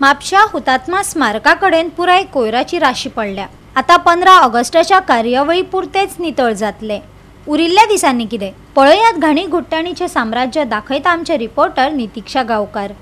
म्हापशा हुतात्मा स्मारकाकडेन पुराय कोयराची राशी पडल्या। आता 15 ऑगस्टाच्या कार्यावळी पुरतेच नितळ जातले। उरिल्ल्या दिसांनी कितें पळयात घाणी घुट्टाणीचे साम्राज्य दाखयता आमचे रिपोर्टर नितीक्षा गावकार।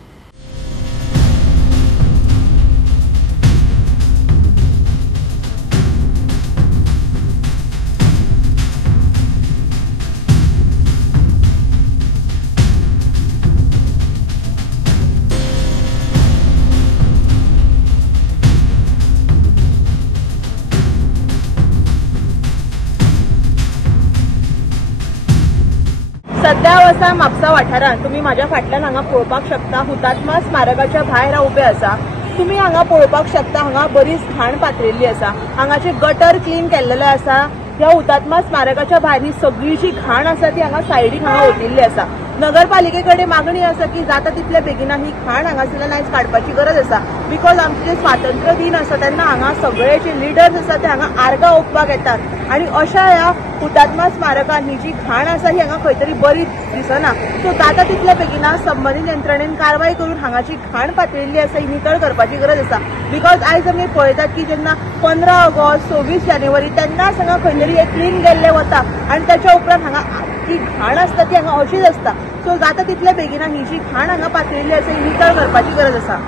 सध्या असा म्हापसा वाठारांत तुम्ही माझ्या फाटल्यान हांगा पळोवपाक शकता। हुतात्मा स्मारकाच्या भायर हांव उबे आसा। तुम्ही हांगा पळोवपाक शकता हांगा बरीच घाण पातळिल्ली आसा। हांगाचे गटर क्लीन केल्लेले आसा। ह्या हुतात्मा स्मारकाच्या भायर ही सगळी जी घाण आसा ती हांगा सायडीक हांगा ओतिल्ली आसा। नगरपालिके कडेन मागणी आसा की जाता तितले बेगिना ही घाण हांगासरल्यान आयज काडपाची गरज आसा। बिकॉज आमचे जे स्वातंत्र्य दिन आसा तेन्ना हांगा सगळे जे लिडर्स आसा ते हांगा आर्गां ओंपपाक येतात आनी अशा ह्या हुतात्मा स्मारकान ही जी घाण आसा ही हांगा खंय तरी बरी दिसना। सो जाता तितले बेगिना संबंधीत यंत्रणेन कारवाय करून हांगाची घाण पातळिल्ली आसा ही नितळ करपाची गरज आसा। बिकॉज आयज आमी पळयतात की जेन्ना 15 ऑगस्ट 26 जानेवारी तेन्नाच हांगा खंय तरी एक क्लीन केल्लें वता आनी त्याच्या उपरांत हांगा जी घाण आसता ती हांगा अशीच आसता। सो जाता तितले बेगिना ही जी घाण हांगा पातळिल्ली आसा ही नितळ करपाची गरज आसा।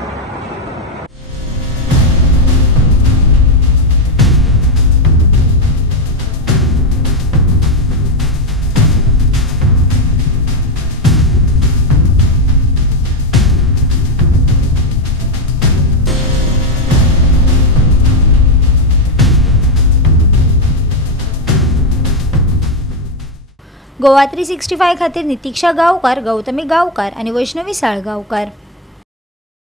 गोवा 365 खातीर नितीक्षा गावकार, गौतमी गावकार आणि वैष्णवी साळगावकार।